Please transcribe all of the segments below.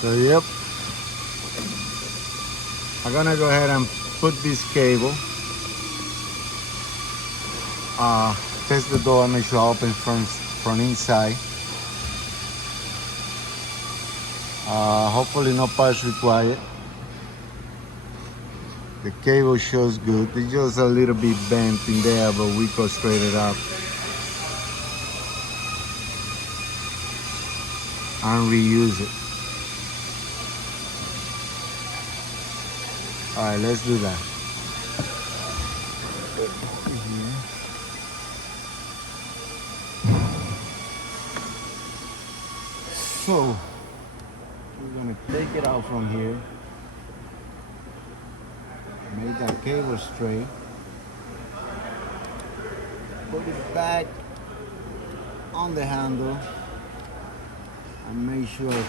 So yep, I'm gonna go ahead and put this cable, test the door, make sure I open from inside. Hopefully no parts required. The cable shows good. It's just a little bit bent in there, but we go straight it up and reuse it. All right, let's do that. So we're gonna take it out from here, make that cable straight, put it back on the handle, and make sure it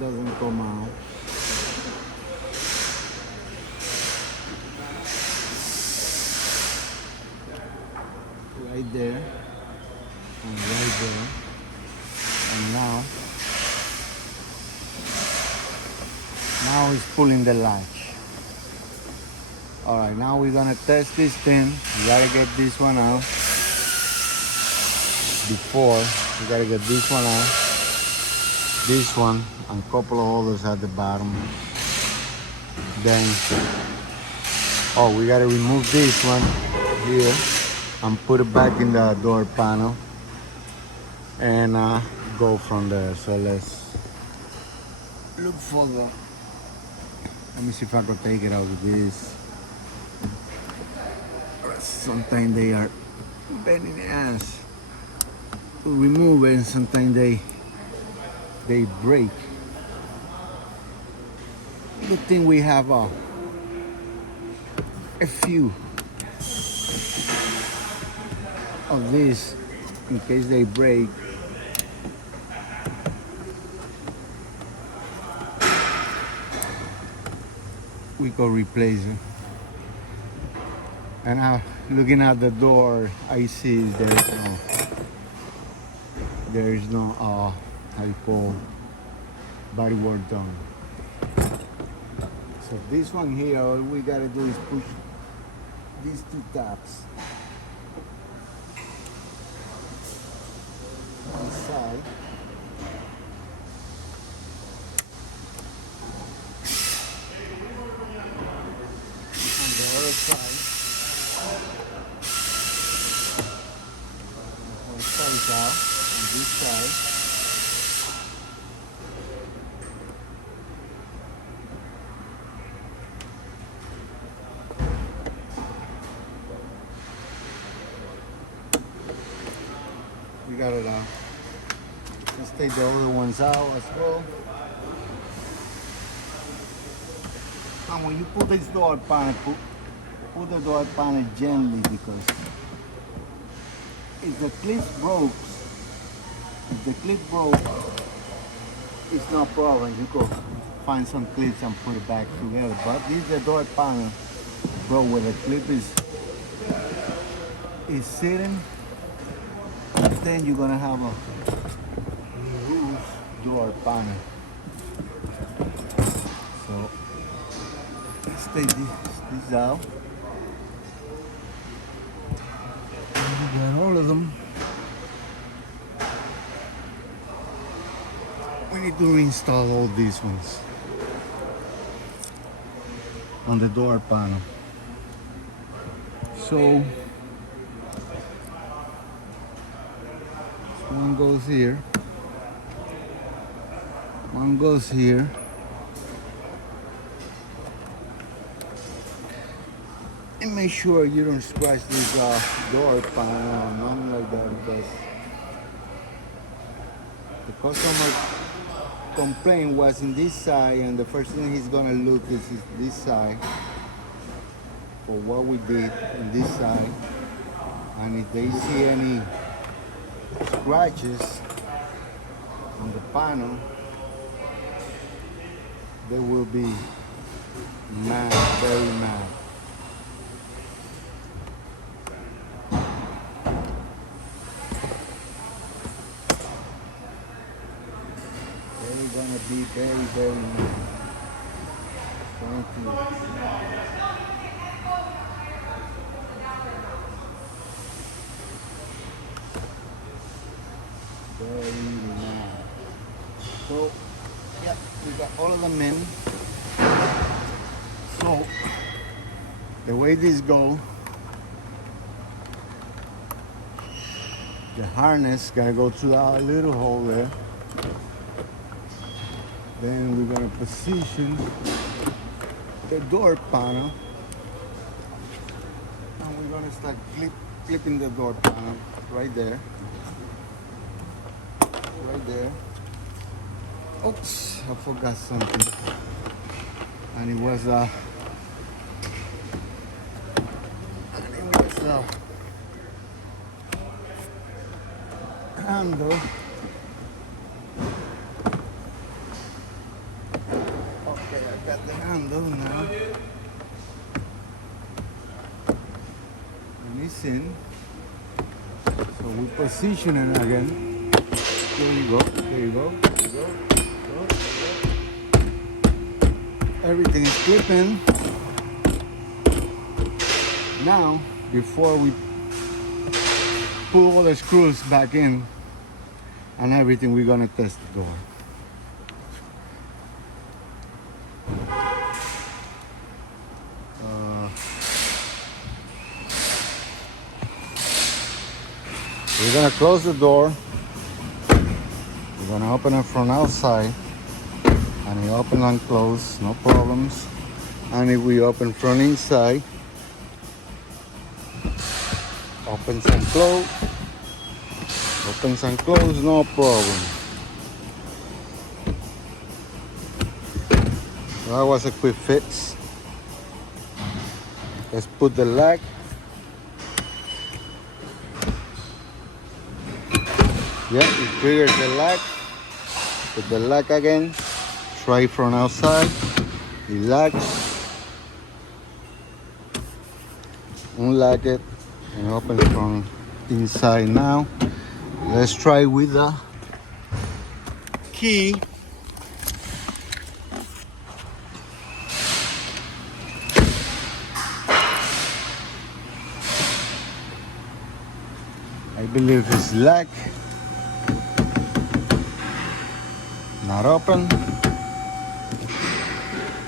doesn't come out. Right there and right there, and now it's pulling the latch. All right, now we're gonna test this thing. We gotta get this one out before. We gotta get this one out, this one, and a couple of others at the bottom. Then, we gotta remove this one here and put it back in the door panel and go from there. So let's look for the, let me see if I can take it out of this. Sometimes they are bending the ass to remove it, and sometimes they break. Good thing we have a few of these in case they break. We could replace it. And now looking at the door, I see there's no how you call body work done. So this one here, all we gotta do is push these two tabs inside. On the other side, out on this side. We got it out. Let's take the other ones out as well. And when you put this door panel, put the door panel gently, because if the clip broke, it's no problem. You could find some clips and put it back together. But this the door panel broke where the clip is sitting. Then you're gonna have a loose door panel. So let's take this out. We got all of them. We need to reinstall all these ones on the door panel. So one goes here, one goes here. And make sure you don't scratch this door panel or nothing like that, because the customer complaint was in this side, and the first thing he's gonna look is this side for what we did in this side. And if they see any scratches on the panel, they will be mad, very mad. We're gonna be very, very nice. Thank you. Very nice. So, yeah, we got all of them in. So, the way these go, the harness gotta go through that little hole there. Then we're gonna position the door panel, and we're gonna start clipping the door panel right there. Right there. Oops, I forgot something. And it was a handle. Okay, I got the handle now. And it's in. So we position it again. There you go, there you go, there you go. Everything is clipping. Now, before we pull all the screws back in and everything, we're gonna test the door. We're gonna close the door. We're gonna open it from outside, and we open and close, no problems. And if we open from inside, opens and close, no problem. That was a quick fix. Let's put the lock. Yeah, it triggers the lock. Put the lock again. Try from outside. It locks. Unlock it and open from inside now. Let's try with the key. I believe it's locked. Not open.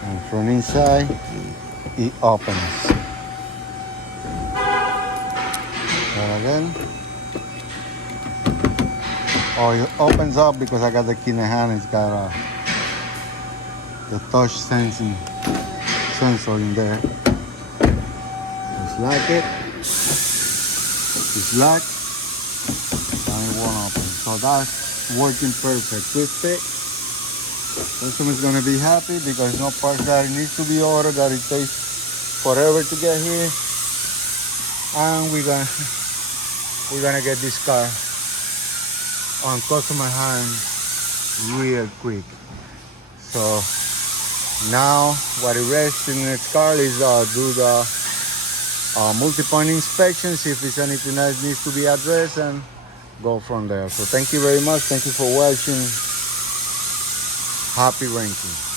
And from inside, it opens. And again. Oh, it opens up because I got the key in the hand. It's got the touch sensor in there. Just lock it. It's locked. And it won't open. So that's working perfect. Quick fix. Customer's gonna be happy because no parts that it needs to be ordered, that it takes forever to get here. And we're gonna get this car on customer hands real quick. So now what it rests in its car is do the multi-point inspection, see if there's anything that needs to be addressed, and go from there. So thank you very much. Thank you for watching. Happy ranking.